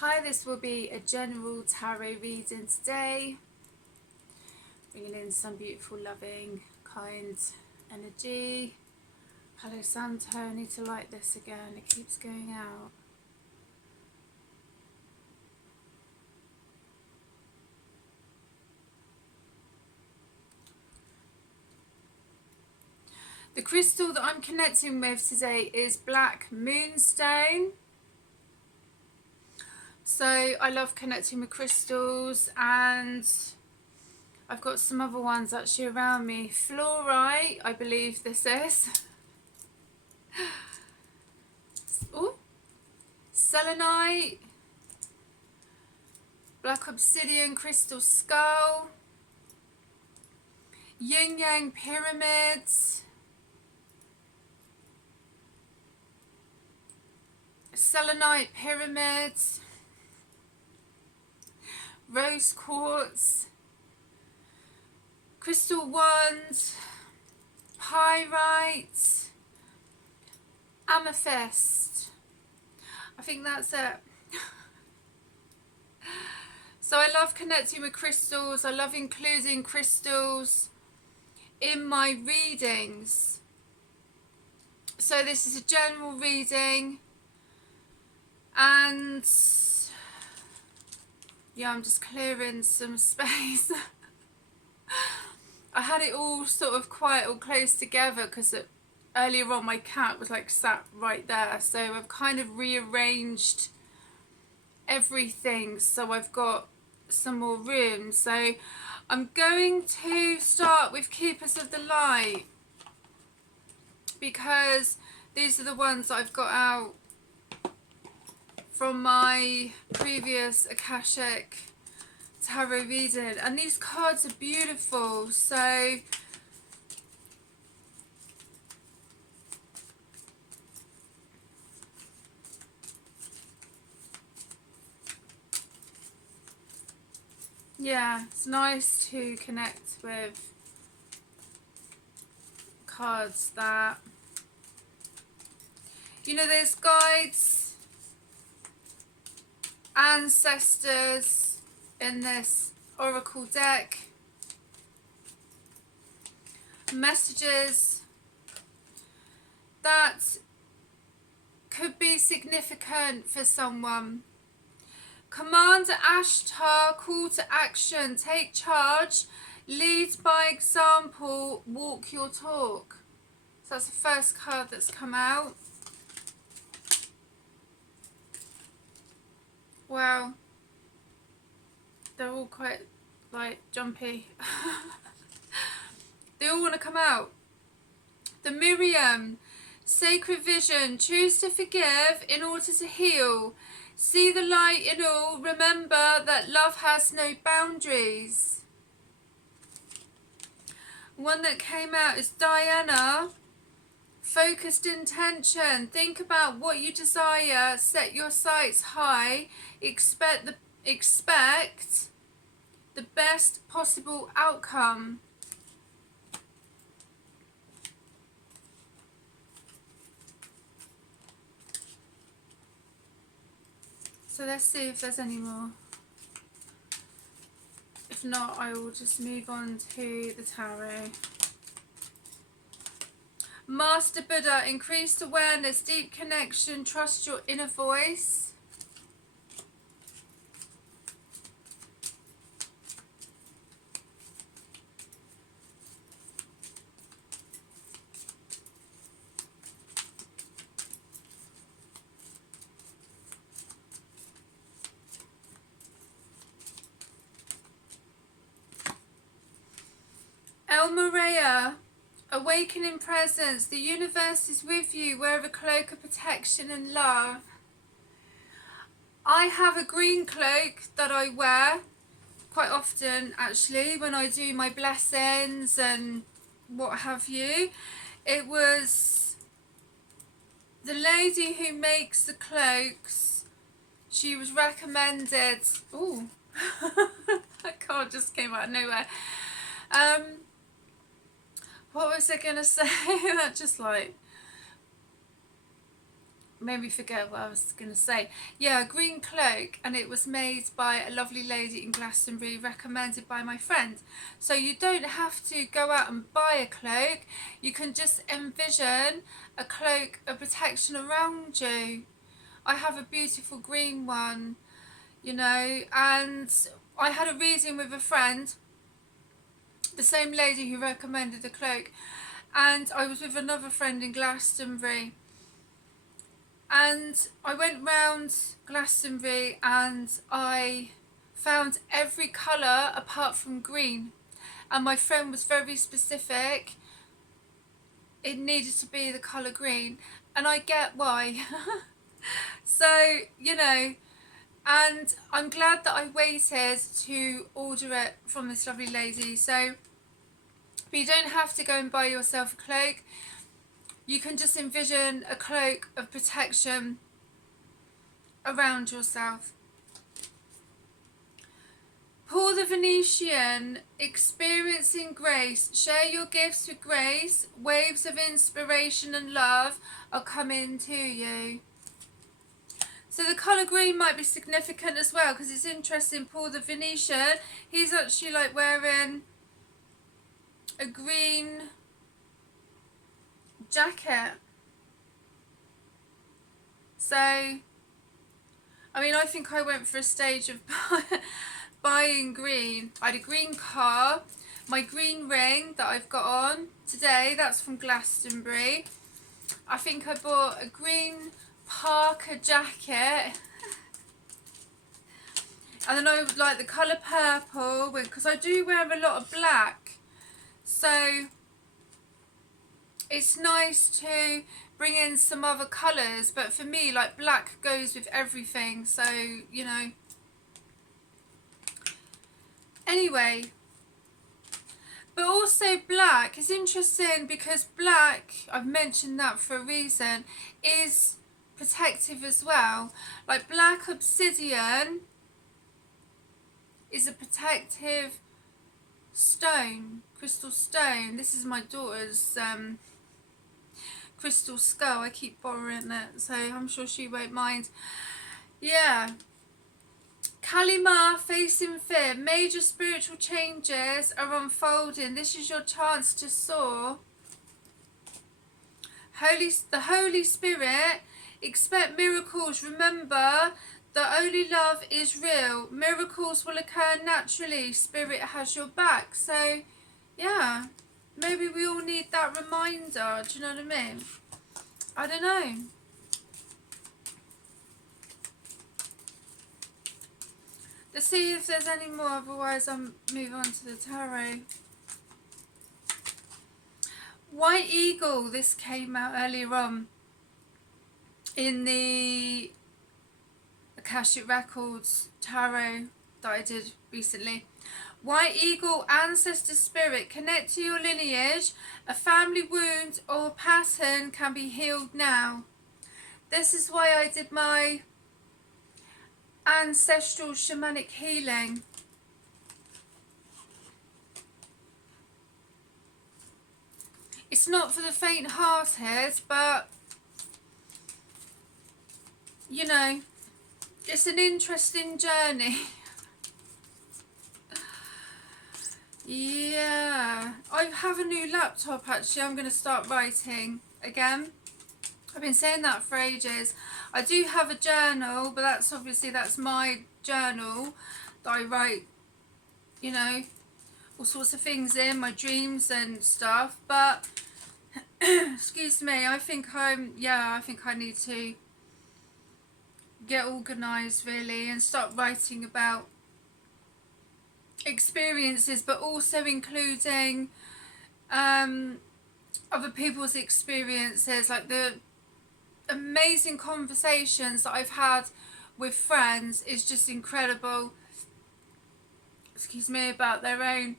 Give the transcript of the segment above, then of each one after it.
Hi, this will be a general tarot reading today, bringing in some beautiful, loving, kind energy. Palo Santo, I need to light this again, it keeps going out. The crystal that I'm connecting with today is Black Moonstone. So I love connecting with crystals, and I've got some other ones actually around me. Fluorite, I believe this is. Oh, selenite, black obsidian crystal skull, yin yang pyramids, selenite pyramids, rose quartz, crystal wand, pyrite, amethyst. I think that's it. So I love connecting with crystals. I love including crystals in my readings. So this is a general reading, and yeah, I'm just clearing some space. I had it all sort of quite all close together because earlier on my cat was like sat right there, so I've kind of rearranged everything so I've got some more room. So I'm going to start with Keepers of the Light, because these are the ones that I've got out from my previous Akashic tarot reading, and these cards are beautiful. So yeah, it's nice to connect with cards that, you know, there's guides, ancestors in this oracle deck, messages that could be significant for someone. Commander Ashtar, call to action, take charge, lead by example, walk your talk. So that's the first card that's come out. Wow, they're all quite like jumpy. They all want to come out. The Miriam, sacred vision, choose to forgive in order to heal. See the light in all. Remember that love has no boundaries. One that came out is Diana. Focused intention. Think about what you desire. Set your sights high. Expect the best possible outcome. So let's see if there's any more. If not, I will just move on to the tarot. Master Buddha, increased awareness, deep connection, trust your inner voice. El Maria, awaken in presence. The universe is with you. Wear a cloak of protection and love. I have a green cloak that I wear quite often, actually, when I do my blessings and what have you. It was the lady who makes the cloaks. She was recommended. Oh, that card just came out of nowhere. What was I gonna say? That just like, made me forget what I was going to say. Yeah, a green cloak, and it was made by a lovely lady in Glastonbury, recommended by my friend. So you don't have to go out and buy a cloak. You can just envision a cloak of protection around you. I have a beautiful green one, you know, and I had a reading with a friend, the same lady who recommended the cloak, and I was with another friend in Glastonbury. And I went round Glastonbury and I found every colour apart from green. And my friend was very specific. It needed to be the colour green. And I get why. So, you know, and I'm glad that I waited to order it from this lovely lady. So, but you don't have to go and buy yourself a cloak. You can just envision a cloak of protection around yourself. Paul the Venetian, experiencing grace. Share your gifts with grace. Waves of inspiration and love are coming to you. So the colour green might be significant as well, because it's interesting. Paul the Venetian, he's actually like wearing a green jacket. So, I mean, I think I went for a stage of buying green. I had a green car, my green ring that I've got on today, that's from Glastonbury. I think I bought a green Parker jacket. And then I like the colour purple, because I do wear a lot of black. So it's nice to bring in some other colours, but for me, like, black goes with everything, so, you know. Anyway, but also black is interesting, because black, I've mentioned that for a reason, is protective as well. Like, black obsidian is a protective stone, crystal stone. This is my daughter's crystal skull. I keep borrowing it, so I'm sure she won't mind. Yeah. Kalima, facing fear. Major spiritual changes are unfolding. This is your chance to soar. The Holy Spirit, expect miracles. Remember that only love is real. Miracles will occur naturally. Spirit has your back. So, yeah. Maybe we all need that reminder, do you know what I mean? I don't know. Let's see if there's any more, otherwise I'll move on to the tarot. White Eagle, this came out earlier on in the Akashic Records tarot that I did recently. White Eagle, ancestor spirit, connect to your lineage. A family wound or pattern can be healed now. This is why I did my ancestral shamanic healing. It's not for the faint-hearted, but, you know, it's an interesting journey. Yeah, I have a new laptop actually. I'm going to start writing again. I've been saying that for ages. I do have a journal, but that's my journal that I write, you know, all sorts of things in, my dreams and stuff. But excuse me, I think I need to get organised really and start writing about experiences, but also including other people's experiences, like the amazing conversations that I've had with friends is just incredible. Excuse me, about their own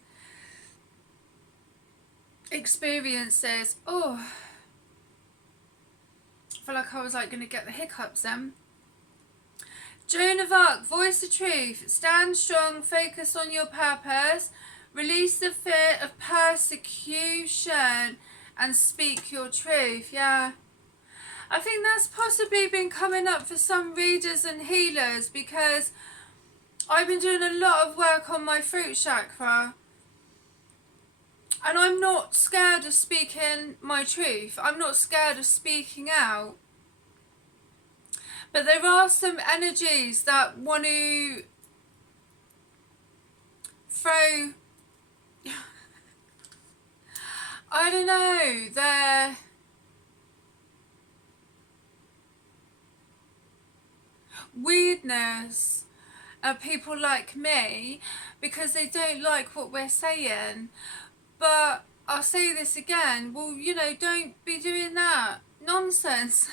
experiences. Oh, I feel like I was like going to get the hiccups then. Joan of Arc, voice the truth, stand strong, focus on your purpose, release the fear of persecution and speak your truth. Yeah, I think that's possibly been coming up for some readers and healers, because I've been doing a lot of work on my throat chakra, and I'm not scared of speaking my truth. I'm not scared of speaking out. But there are some energies that want to throw, I don't know, their weirdness at people like me, because they don't like what we're saying. But I'll say this again, well, you know, don't be doing that nonsense.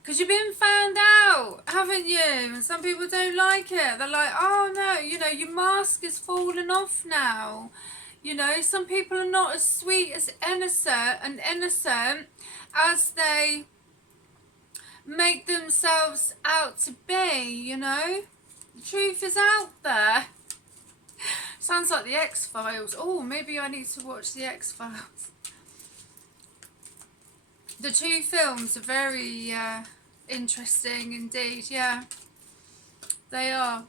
Because you've been found out, haven't you? And some people don't like it. They're like, oh no, you know, your mask is falling off now. You know, some people are not as sweet as innocent as they make themselves out to be, you know. The truth is out there. Sounds like the X-Files. Oh, maybe I need to watch the X-Files. The two films are very interesting indeed, yeah. They are.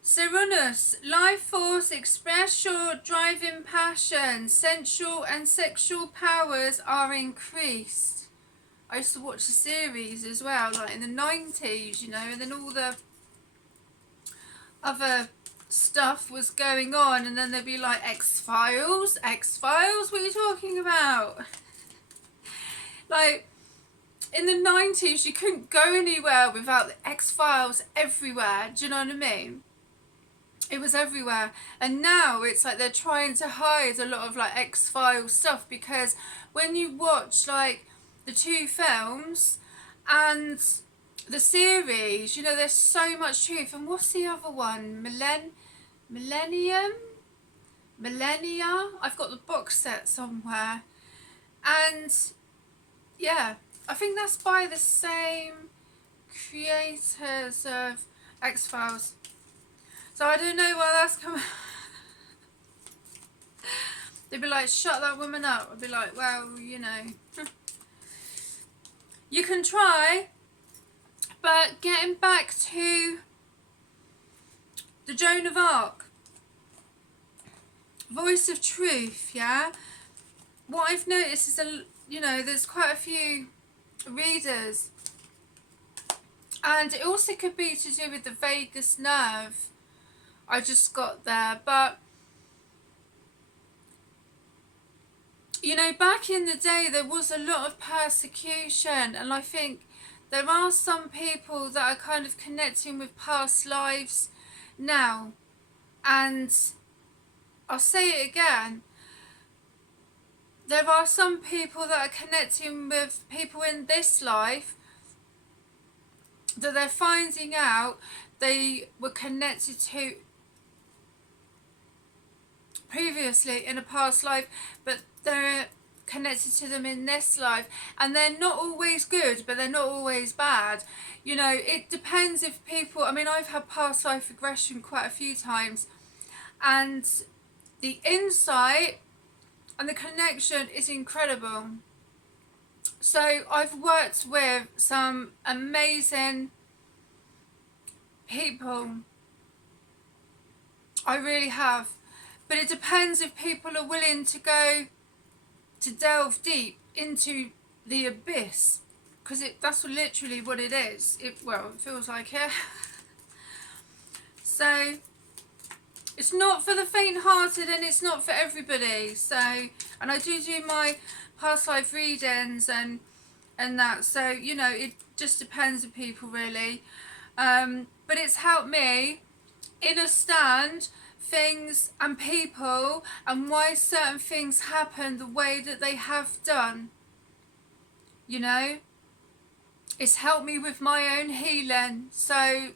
Serenus, life force, express your driving passion. Sensual and sexual powers are increased. I used to watch the series as well, like in the 90s, you know, and then all the other stuff was going on, and then they'd be like, X-Files, what are you talking about? Like, in the 90s, you couldn't go anywhere without the X-Files everywhere, do you know what I mean? It was everywhere. And now it's like they're trying to hide a lot of like X-Files stuff, because when you watch like the two films and the series, you know, there's so much truth. And what's the other one? Millennia? I've got the box set somewhere. And yeah, I think that's by the same creators of X-Files. So I don't know where that's coming. They'd be like, shut that woman up. I'd be like, well, you know. You can try, but getting back to the Joan of Arc, voice of truth, yeah? What I've noticed is, you know, there's quite a few readers, and it also could be to do with the vagus nerve I just got there. But you know, back in the day there was a lot of persecution, and I think there are some people that are kind of connecting with past lives now. And I'll say it again, there are some people that are connecting with people in this life that they're finding out they were connected to previously in a past life, but they're connected to them in this life, and they're not always good, but they're not always bad. You know, it depends if people, I mean, I've had past life regression quite a few times, and the insight and the connection is incredible. So I've worked with some amazing people, I really have. But it depends if people are willing to go to delve deep into the abyss, because that's literally what it is. It feels like it. So it's not for the faint-hearted, and it's not for everybody. So, and I do my past life readings and that. So, you know, it just depends on people really. But it's helped me understand things and people and why certain things happen the way that they have done. You know, it's helped me with my own healing. So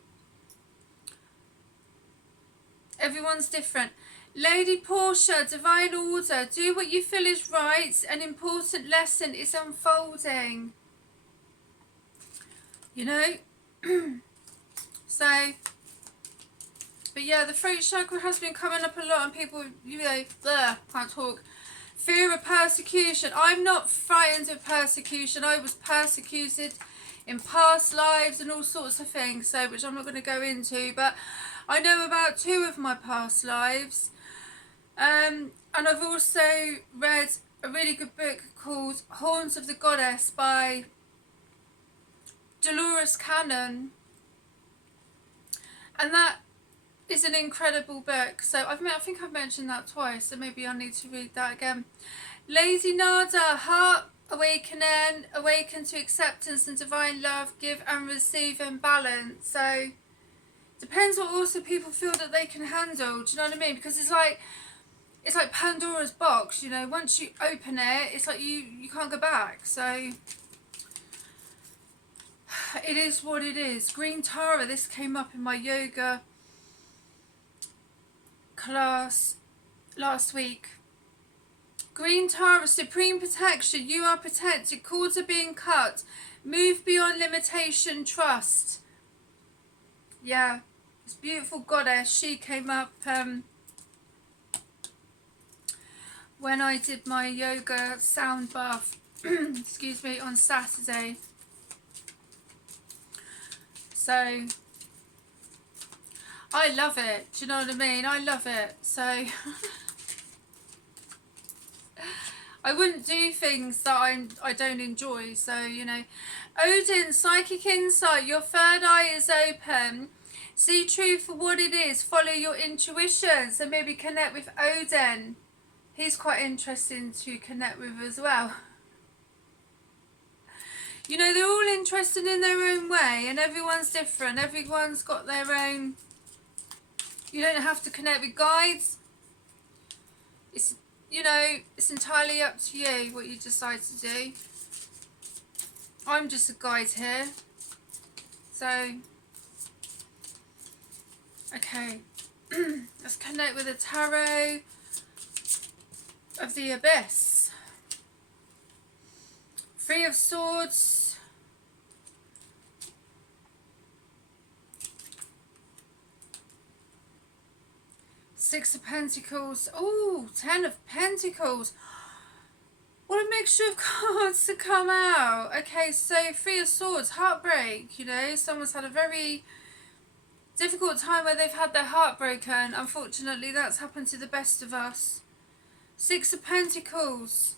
everyone's different. Lady Portia, Divine Order, do what you feel is right. An important lesson is unfolding. You know? So, but yeah, the throat chakra has been coming up a lot, and people, you know, can't talk. Fear of persecution. I'm not frightened of persecution. I was persecuted in past lives and all sorts of things, so which I'm not going to go into, but I know about 2 of my past lives. And I've also read a really good book called Horns of the Goddess by Dolores Cannon, and that is an incredible book. So I think I've mentioned that twice, so maybe I need to read that again. Lady Nada, heart awakening, awaken to acceptance and divine love, give and receive in balance. So depends what also people feel that they can handle. Do you know what I mean? Because it's like Pandora's box, you know. Once you open it, it's like you can't go back. So it is what it is. Green Tara, this came up in my yoga class last week. Green Tara, supreme protection. You are protected. Cords are being cut. Move beyond limitation. Trust. Yeah, this beautiful goddess. She came up when I did my yoga sound bath. Excuse me, on Saturday. So I love it. Do you know what I mean? I love it. So I wouldn't do things that I don't enjoy. So, you know. Odin, psychic insight. Your third eye is open. See truth for what it is. Follow your intuition. So maybe connect with Odin. He's quite interesting to connect with as well. You know, they're all interested in their own way, and everyone's different. Everyone's got their own. You don't have to connect with guides. It's, you know, it's entirely up to you what you decide to do. I'm just a guide here. So, okay. Let's connect with the tarot of the abyss. 3 of Swords. 6 of Pentacles. Oh, 10 of Pentacles. What a mixture of cards to come out. Okay, so 3 of Swords, heartbreak. You know, someone's had a very difficult time where they've had their heart broken. Unfortunately, that's happened to the best of us. 6 of Pentacles.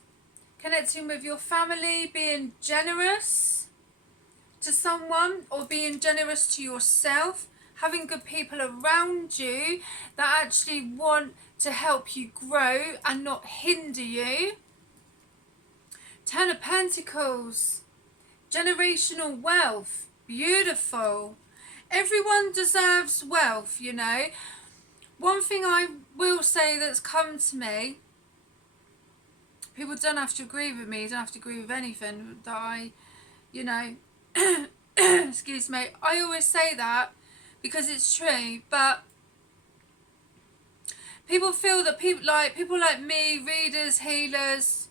Connecting with your family, being generous to someone or being generous to yourself. Having good people around you that actually want to help you grow and not hinder you. 10 of Pentacles. Generational wealth. Beautiful. Everyone deserves wealth, you know. One thing I will say that's come to me, people don't have to agree with me, don't have to agree with anything that I, you know, excuse me, I always say that because it's true, but people feel that people like me, readers, healers,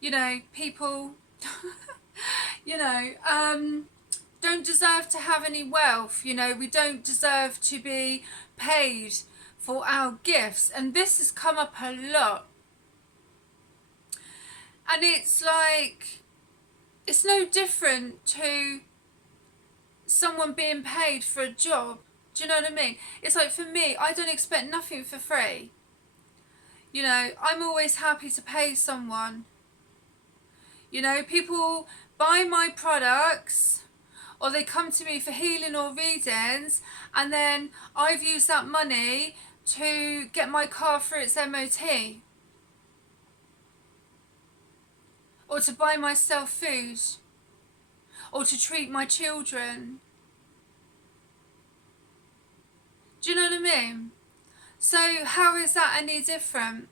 you know, people, you know, don't deserve to have any wealth. You know, we don't deserve to be paid for our gifts, and this has come up a lot. And it's like, it's no different to someone being paid for a job. Do you know what I mean? It's like, for me, I don't expect nothing for free. You know, I'm always happy to pay someone. You know, people buy my products, or they come to me for healing or readings, and then I've used that money to get my car through its MOT. Or to buy myself food. Or to treat my children. Do you know what I mean? So how is that any different?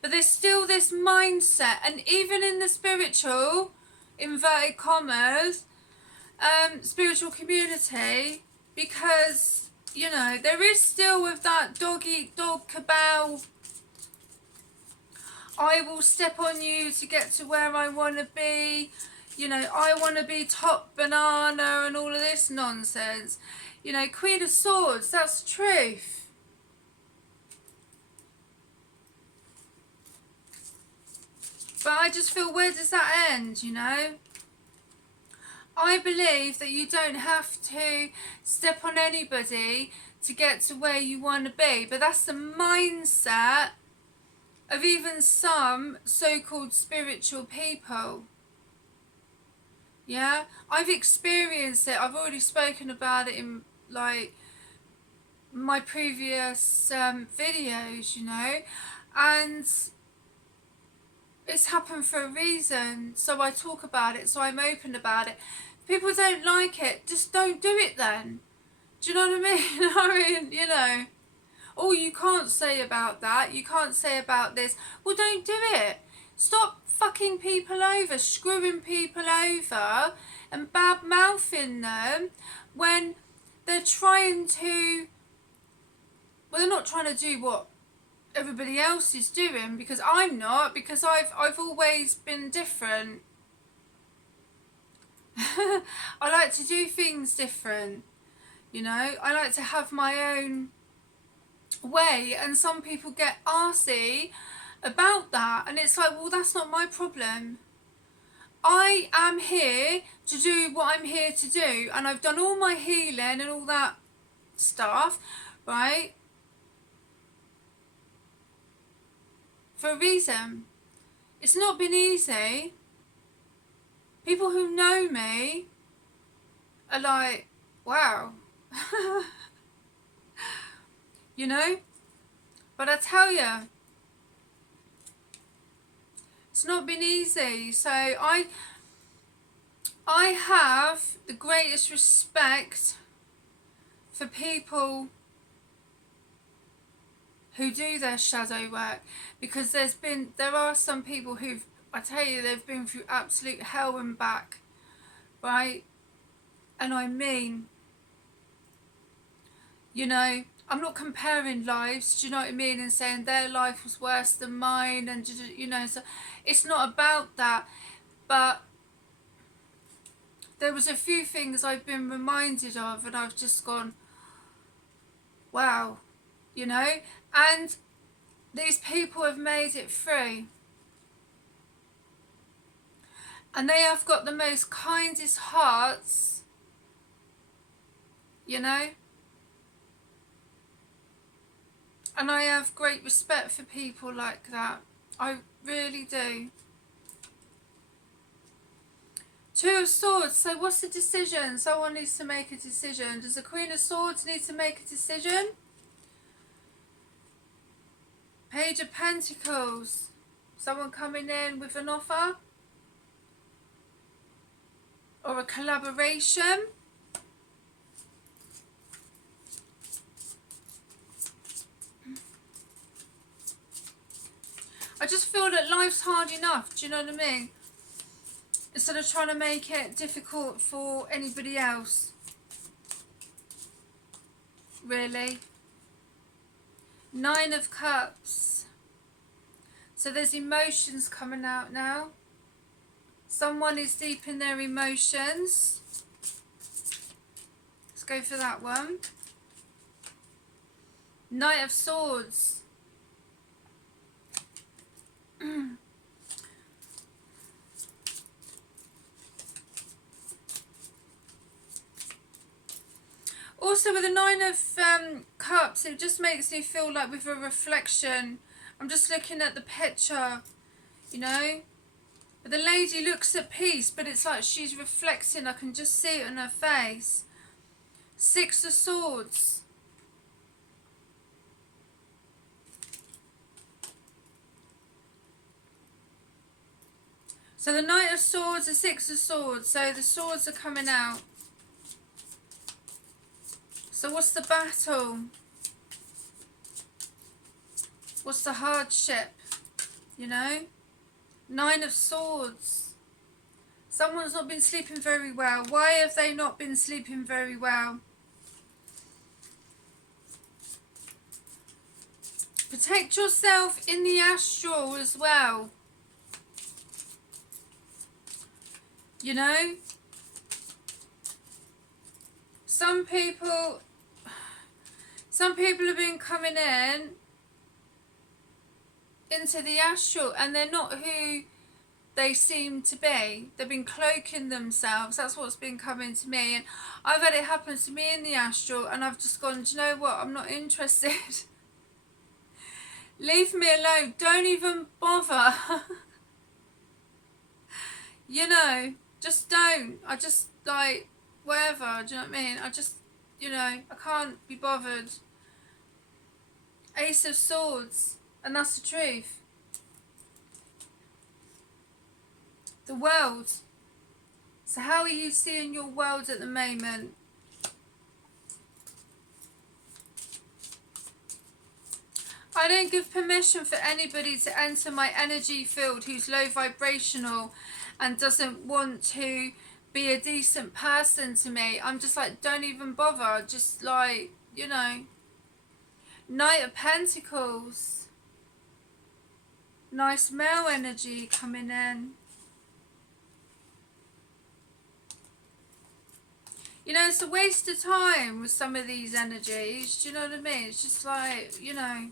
But there's still this mindset, and even in the spiritual, inverted commas, spiritual community, because, you know, there is still with that dog eat dog cabal, I will step on you to get to where I want to be, you know, I want to be top banana and all of this nonsense. You know, Queen of Swords, that's the truth. But I just feel, where does that end, you know? I believe that you don't have to step on anybody to get to where you want to be. But that's the mindset of even some so-called spiritual people. Yeah, I've experienced it. I've already spoken about it in like my previous videos, you know, and it's happened for a reason. So I talk about it, so I'm open about it. If people don't like it, just don't do it then. Do you know what I mean? I mean, you know, oh, you can't say about that, you can't say about this. Well, don't do it. Stop fucking people over, screwing people over and bad mouthing them when they're trying to, well, they're not trying to do what everybody else is doing, because I'm not, because I've always been different. I like to do things different, you know. I like to have my own way, and some people get arsey about that, and it's like, well, that's not my problem. I am here to do what I'm here to do, and I've done all my healing and all that stuff, right, for a reason. It's not been easy. People who know me are like, wow. You know, but I tell you, it's not been easy. So I have the greatest respect for people who do their shadow work, because there are some people who've, I tell you, they've been through absolute hell and back, right? And I mean, you know, I'm not comparing lives, do you know what I mean, and saying their life was worse than mine, and, you know, so it's not about that. But there was a few things I've been reminded of, and I've just gone, wow, you know. And these people have made it through, and they have got the most kindest hearts, you know. And I have great respect for people like that. I really do. Two of Swords. So what's the decision? Someone needs to make a decision. Does the Queen of Swords need to make a decision? Page of Pentacles. Someone coming in with an offer? Or a collaboration? I just feel that life's hard enough, do you know what I mean? Instead of trying to make it difficult for anybody else. Really. 9 of Cups. So there's emotions coming out now. Someone is deep in their emotions. Let's go for that one. Knight of Swords. Also with the 9 of Cups, it just makes me feel like with a reflection. I'm just looking at the picture, you know. But the lady looks at peace, but it's like she's reflecting. I can just see it on her face. 6 of Swords. So the Knight of Swords, the 6 of Swords. So the swords are coming out. So what's the battle? What's the hardship? You know? 9 of Swords. Someone's not been sleeping very well. Why have they not been sleeping very well? Protect yourself in the astral as well. You know? Some people have been coming into the astral, and they're not who they seem to be. They've been cloaking themselves. That's what's been coming to me. And I've had it happen to me in the astral, and I've just gone, do you know what? I'm not interested. Leave me alone. Don't even bother. You know, just don't. I just, like, whatever. Do you know what I mean? I just, you know, I can't be bothered. Ace of Swords. And that's the truth. The world. So how are you seeing your world at the moment? I don't give permission for anybody to enter my energy field who's low vibrational and doesn't want to be a decent person to me. I'm just like, don't even bother. Just like, you know. Knight of Pentacles. Nice male energy coming in. You know, it's a waste of time with some of these energies. Do you know what I mean? It's just like, you know.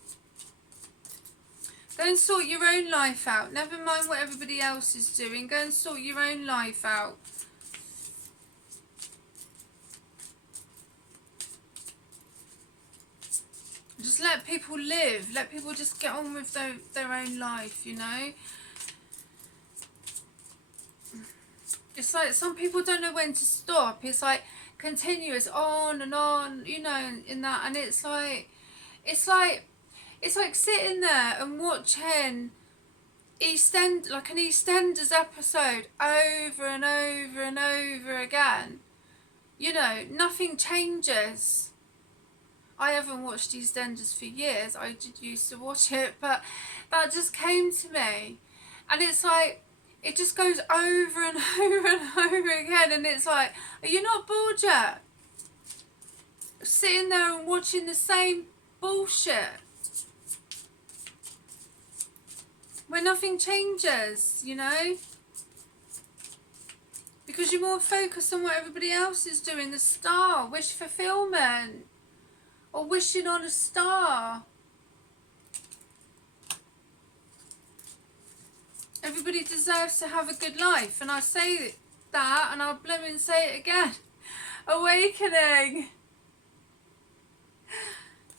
Go and sort your own life out. Never mind what everybody else is doing. Go and sort your own life out. Just let people live. Let people just get on with their own life, you know. It's like some people don't know when to stop. It's like continuous on and on, you know, in that. And it's like sitting there and watching like an EastEnders episode over and over and over again. You know, nothing changes. I haven't watched EastEnders for years. I did used to watch it, but that just came to me. And it's like, it just goes over and over and over again. And it's like, are you not bored yet? Sitting there and watching the same bullshit. Where nothing changes, you know? Because you're more focused on what everybody else is doing. The star, wish fulfillment. Or wishing on a star. Everybody deserves to have a good life. And I say that and I'll blooming say it again. Awakening.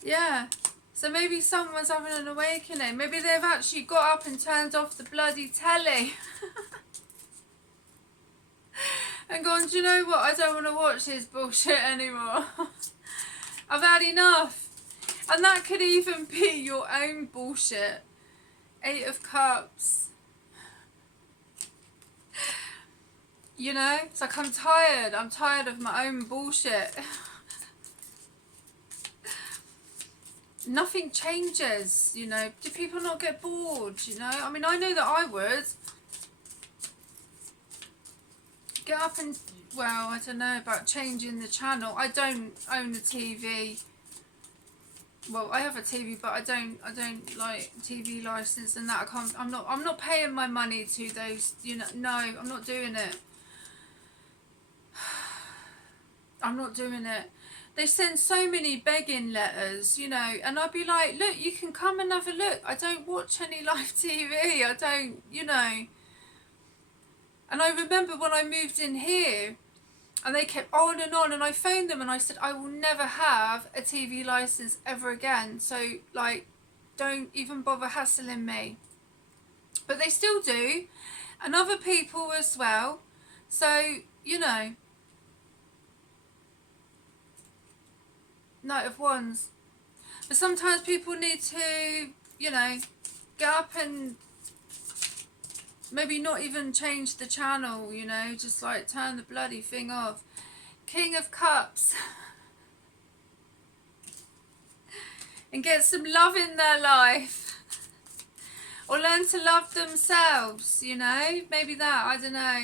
Yeah. So maybe someone's having an awakening. Maybe they've actually got up and turned off the bloody telly. And gone, do you know what? I don't want to watch this bullshit anymore. I've had enough. And that could even be your own bullshit. 8 of Cups. You know? It's like I'm tired. I'm tired of my own bullshit. Nothing changes, you know. Do people not get bored, you know? I mean, I know that I would. Get up and, well, I don't know about changing the channel. I don't own a TV. Well, I have a TV, but I don't like TV license and that. I'm not paying my money to those, you know. No, I'm not doing it. I'm not doing it. They send so many begging letters, you know, and I'd be like, look, you can come and have a look. I don't watch any live TV. I don't, you know. And I remember when I moved in here, and they kept on, and I phoned them and I said, I will never have a TV license ever again. So, like, don't even bother hassling me. But they still do, and other people as well. So, you know. Knight of Wands. But sometimes people need to, you know, get up and maybe not even change the channel, you know, just like turn the bloody thing off. King of Cups. And get some love in their life. Or learn to love themselves, you know. Maybe that, I don't know.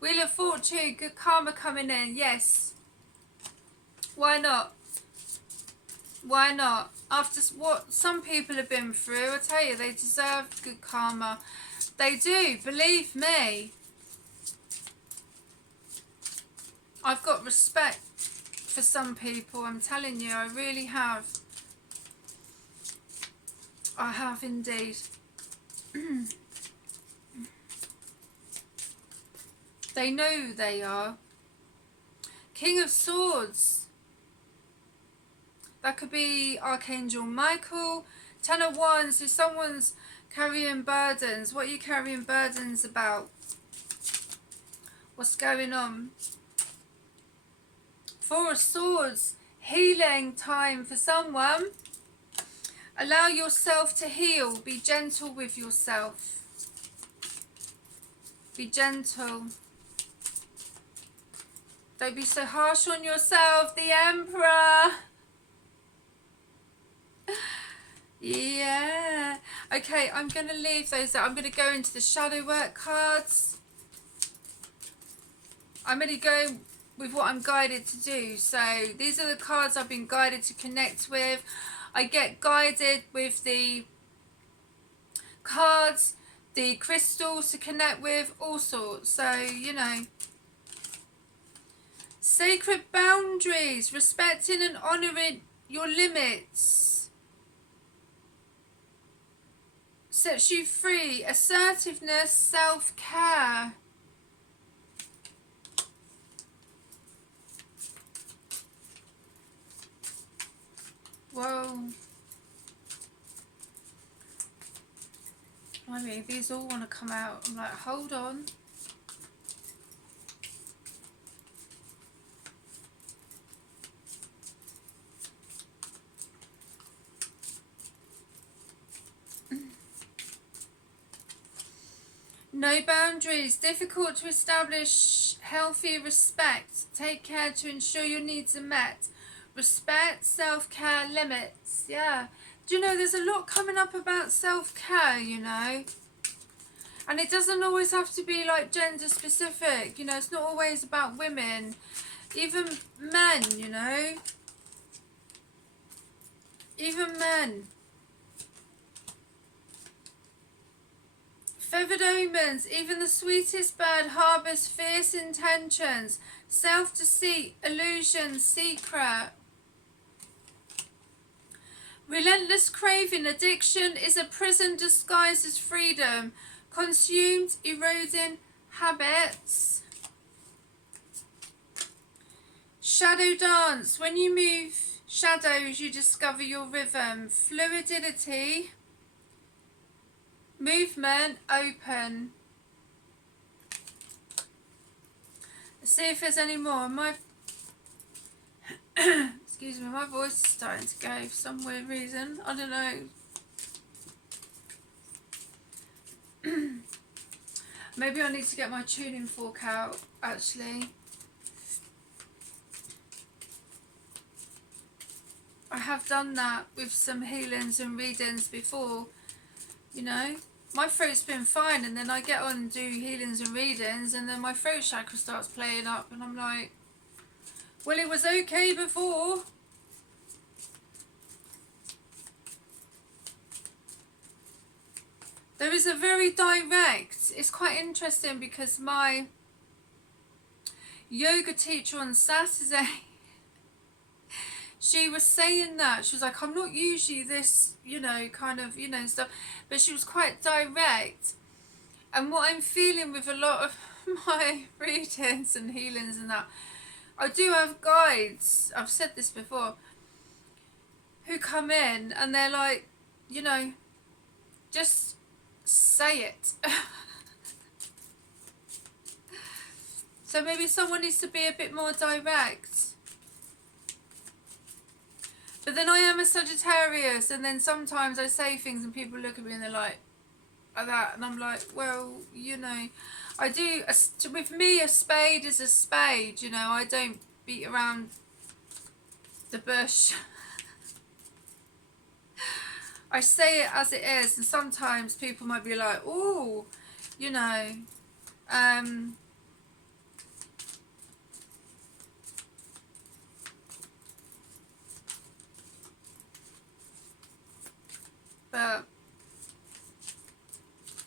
Wheel of Fortune, good karma coming in, yes. Why not? Why not? After what some people have been through, I tell you, they deserve good karma. They do, believe me. I've got respect for some people, I'm telling you, I really have. I have indeed. They know who they are. King of Swords. That could be Archangel Michael. Ten of Wands. If someone's carrying burdens, what are you carrying burdens about? What's going on? Four of Swords. Healing time for someone. Allow yourself to heal. Be gentle with yourself. Be gentle. Don't be so harsh on yourself. The Emperor. Yeah. Okay, I'm going to leave those out. I'm going to go into the shadow work cards. I'm going to go with what I'm guided to do. So these are the cards I've been guided to connect with. I get guided with the cards, the crystals to connect with, all sorts. So, you know. Sacred boundaries, respecting and honouring your limits. Sets you free. Assertiveness, self-care. Whoa. I mean, these all want to come out. I'm like, hold on. No boundaries. Difficult to establish healthy respect. Take care to ensure your needs are met. Respect, self-care, limits. Yeah. Do you know, there's a lot coming up about self-care, you know. And it doesn't always have to be like gender specific. You know, it's not always about women. Even men, you know. Even men. Feathered omens, even the sweetest bird harbours fierce intentions, self-deceit, illusion, secret. Relentless craving, addiction is a prison disguised as freedom, consumed, eroding habits. Shadow dance, when you move shadows you discover your rhythm, fluidity. Movement, open. Let's see if there's any more. My excuse me, my voice is starting to go for some weird reason. I don't know. Maybe I need to get my tuning fork out, actually. I have done that with some healings and readings before, you know. My throat's been fine, and then I get on and do healings and readings, and then my throat chakra starts playing up, and I'm like, well, it was okay before. There is a very direct, it's quite interesting because my yoga teacher on Saturday, she was saying that, she was like, I'm not usually this, you know, kind of, you know, and stuff, but she was quite direct. And what I'm feeling with a lot of my readings and healings and that, I do have guides, I've said this before, who come in and they're like, you know, just say it. So maybe someone needs to be a bit more direct. But then I am a Sagittarius, and then sometimes I say things and people look at me and they're like that, and I'm like, well, you know, I do, with me a spade is a spade, you know, I don't beat around the bush. I say it as it is, and sometimes people might be like, oh, you know, but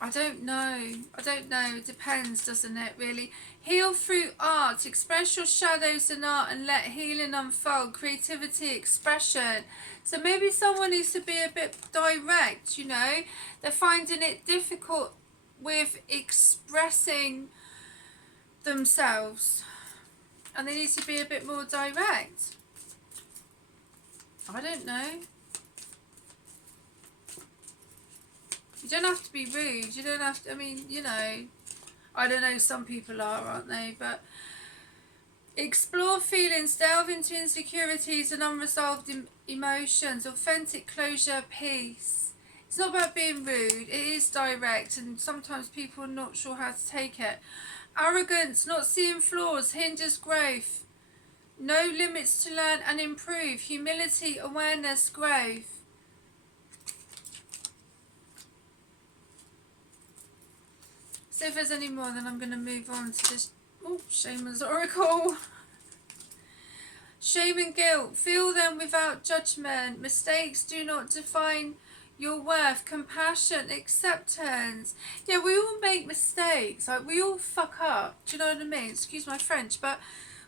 I don't know. It depends, doesn't it, really? Heal through art. Express your shadows in art and let healing unfold. Creativity, expression. So maybe someone needs to be a bit direct, you know. They're finding it difficult with expressing themselves, and they need to be a bit more direct. I don't know. You don't have to be rude. You don't have to, I mean, you know, I don't know, some people are, aren't they? But explore feelings, delve into insecurities and unresolved emotions, authentic closure, peace. It's not about being rude, it is direct, and sometimes people are not sure how to take it. Arrogance, not seeing flaws, hinders growth. No limits to learn and improve. Humility, awareness, growth. So if there's any more, then I'm going to move on to this. Oh, Shaman's Oracle. Shame and guilt. Feel them without judgment. Mistakes do not define your worth. Compassion, acceptance. Yeah, we all make mistakes. Like, we all fuck up. Do you know what I mean? Excuse my French, but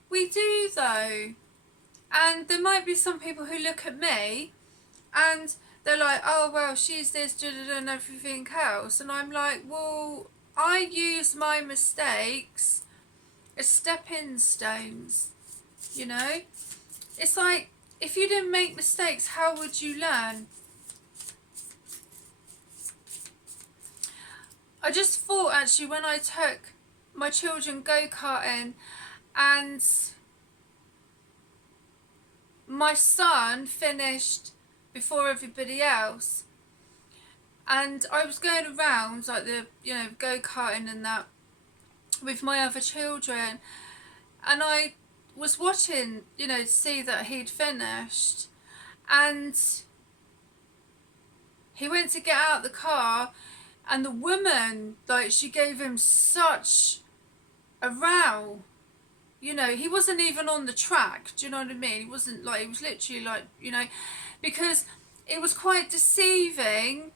we do though. And there might be some people who look at me and they're like, oh, well, she's this, and everything else. And I'm like, well, I use my mistakes as stepping stones, you know? It's like, if you didn't make mistakes, how would you learn? I just thought, actually, when I took my children go-karting and my son finished before everybody else, and I was going around like the, you know, go-karting and that with my other children, and I was watching, you know, to see that he'd finished, and he went to get out of the car, and the woman, like, she gave him such a row. You know, he wasn't even on the track, do you know what I mean? He wasn't, like, he was literally like, you know, because it was quite deceiving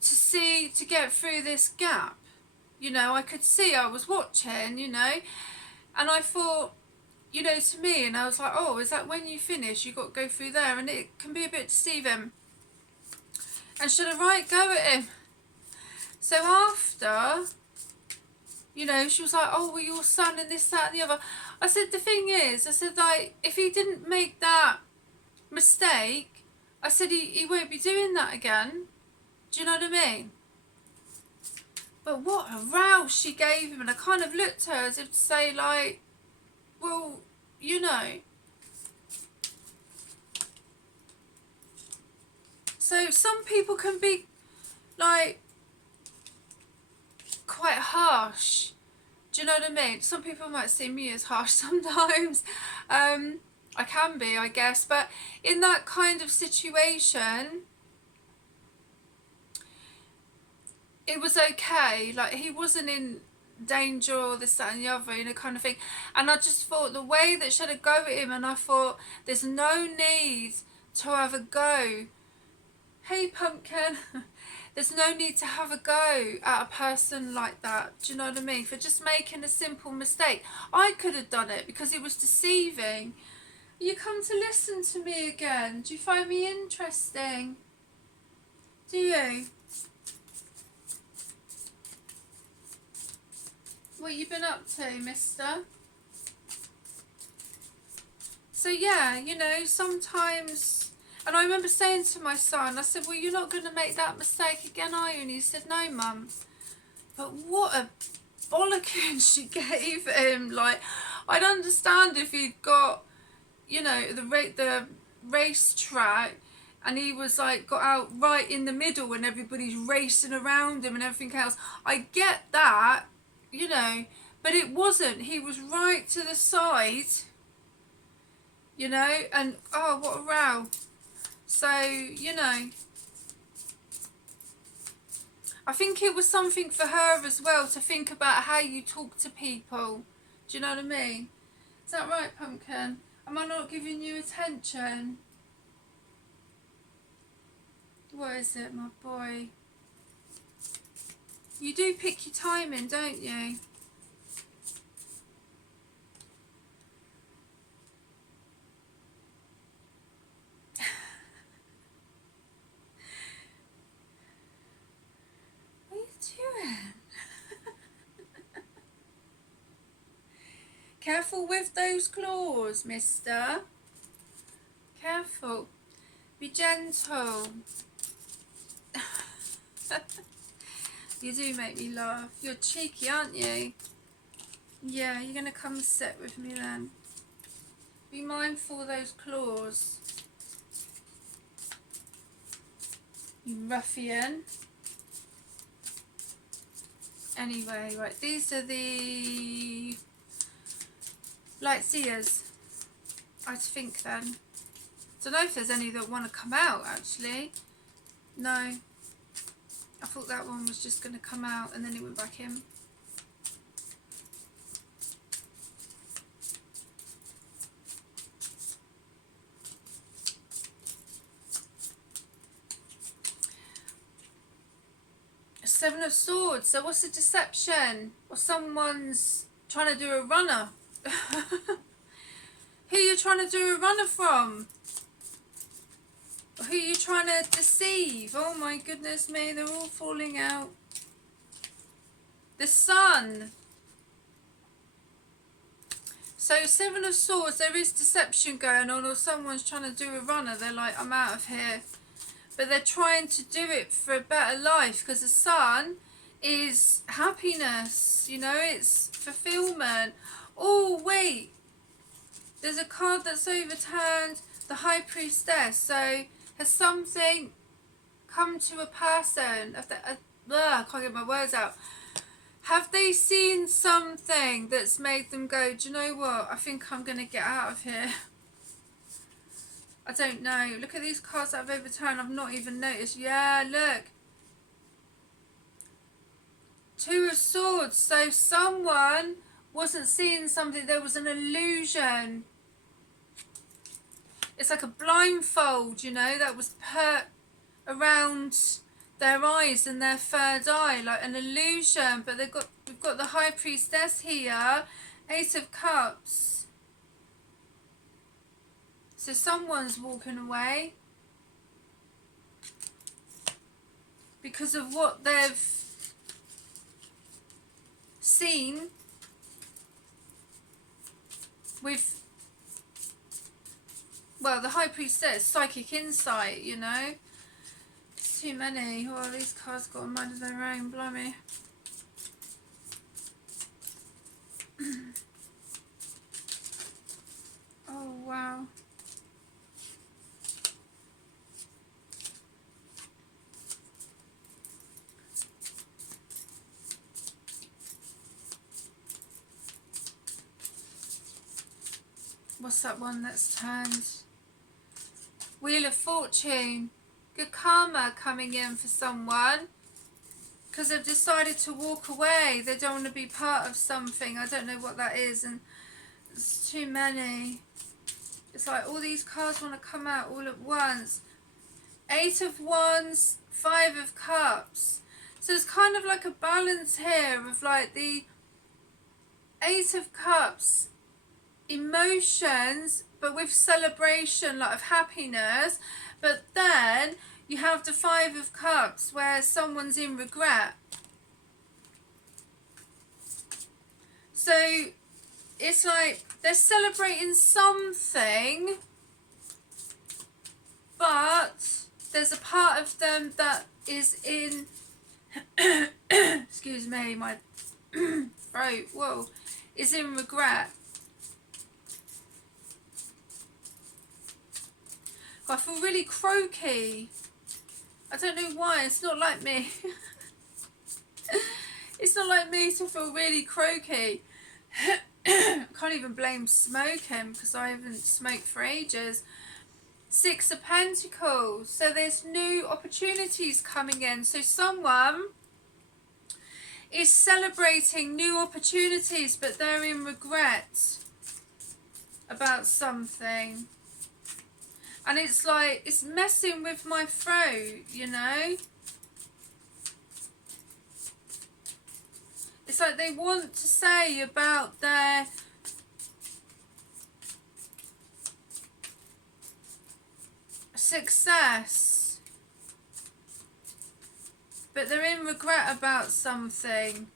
to get through this gap. You know, I could see, I was watching, you know, and I thought, you know, to me, and I was like, oh, is that when you finish, you got to go through there? And it can be a bit deceiving. And should I right go at him? So after, you know, she was like, oh, well, your son and this, that and the other. I said, the thing is, I said, like, if he didn't make that mistake, I said, he won't be doing that again. Do you know what I mean? But what a row she gave him. And I kind of looked at her as if to say, like, well, you know. So some people can be, like, quite harsh. Do you know what I mean? Some people might see me as harsh sometimes. I can be, I guess. But in that kind of situation, it was okay. Like, he wasn't in danger or this, that and the other, you know, kind of thing. And I just thought the way that she had a go at him, and I thought there's no need to have a go. Hey, pumpkin. There's no need to have a go at a person like that. Do you know what I mean? For just making a simple mistake. I could have done it because it was deceiving. You come to listen to me again. Do you find me interesting? Do you? What you been up to, mister? So yeah, you know, sometimes... And I remember saying to my son, I said, well, you're not going to make that mistake again, are you? And he said, no, Mum. But what a bollocking she gave him. Like, I'd understand if he'd got, you know, the race track and he was, like, got out right in the middle and everybody's racing around him and everything else. I get that, you know, but it wasn't. He was right to the side, you know, and, oh, what a row. So, you know, I think it was something for her as well to think about how you talk to people. Do you know what I mean? Is that right, Pumpkin? Am I not giving you attention? What is it, my boy? You do pick your timing, don't you? What are you doing? Careful with those claws, mister. Careful. Be gentle. You do make me laugh. You're cheeky, aren't you? Yeah, you're going to come sit with me then. Be mindful of those claws. You ruffian. Anyway, right, these are the light seers, I think then. Don't know if there's any that want to come out actually. No. I thought that one was just going to come out and then it went back in. Seven of Swords. So what's the deception? Or someone's trying to do a runner. Who are you trying to do a runner from? Who are you trying to deceive? Oh my goodness me, they're all falling out. The Sun. So Seven of Swords, there is deception going on, or someone's trying to do a runner. They're like, I'm out of here. But they're trying to do it for a better life, because the Sun is happiness, you know, it's fulfillment. Oh wait, there's a card that's overturned, the High Priestess. So has something come to a person? I can't get my words out. Have they seen something that's made them go, do you know what, I think I'm going to get out of here? I don't know. Look at these cards that I've overturned. I've not even noticed. Yeah, look. Two of Swords. So someone wasn't seeing something. There was an illusion. It's like a blindfold, you know, that was put around their eyes and their third eye, like an illusion. But we've got the High Priestess here. Ace of Cups. So someone's walking away because of what they've seen with, well, the High Priestess, psychic insight, you know. It's too many. Oh, these cards got a mind of their own, blimey. Oh, wow. What's that one that's turned? Wheel of Fortune. Good karma coming in for someone because they've decided to walk away. They don't want to be part of something. I don't know what that is, and it's too many. It's like all these cards want to come out all at once. Eight of Wands, Five of Cups. So it's kind of like a balance here of like the Eight of Cups, emotions, but with celebration, like of happiness. But then you have the Five of Cups where someone's in regret. So it's like they're celebrating something, but there's a part of them that is in excuse me, my throat, whoa, is in regret. I feel really croaky. I don't know why. It's not like me. It's not like me to feel really croaky. I can't even blame smoking because I haven't smoked for ages. Six of Pentacles. So there's new opportunities coming in. So someone is celebrating new opportunities, but they're in regret about something. And it's like, it's messing with my throat, you know. It's like they want to say about their success, but they're in regret about something.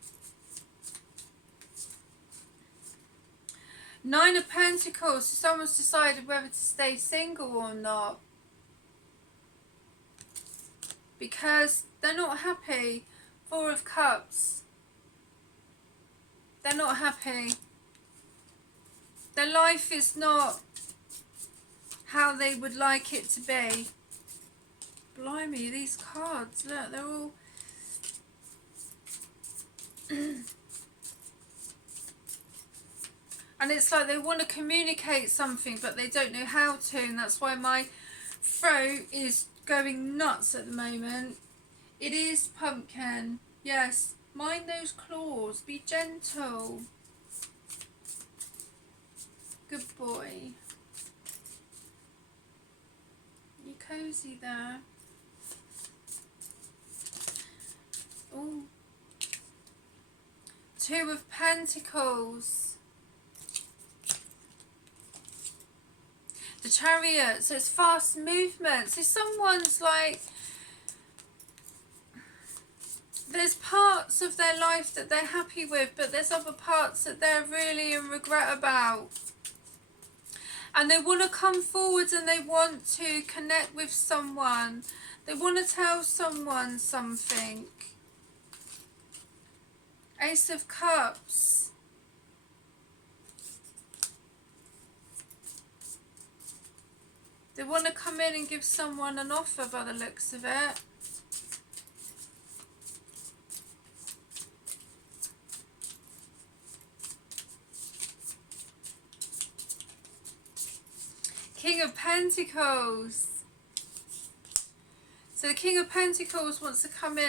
Nine of Pentacles, so someone's decided whether to stay single or not. Because they're not happy. Four of Cups. They're not happy. Their life is not how they would like it to be. Blimey, these cards, look, they're all... And it's like they want to communicate something, but they don't know how to, and that's why my throat is going nuts at the moment. It is Pumpkin. Yes, mind those claws. Be gentle. Good boy. You cozy there. Ooh. Two of Pentacles. The Chariot, so it's fast movement. So someone's like, there's parts of their life that they're happy with, but there's other parts that they're really in regret about. And they want to come forward and they want to connect with someone. They want to tell someone something. Ace of Cups. They want to come in and give someone an offer by the looks of it. King of Pentacles. So the King of Pentacles wants to come in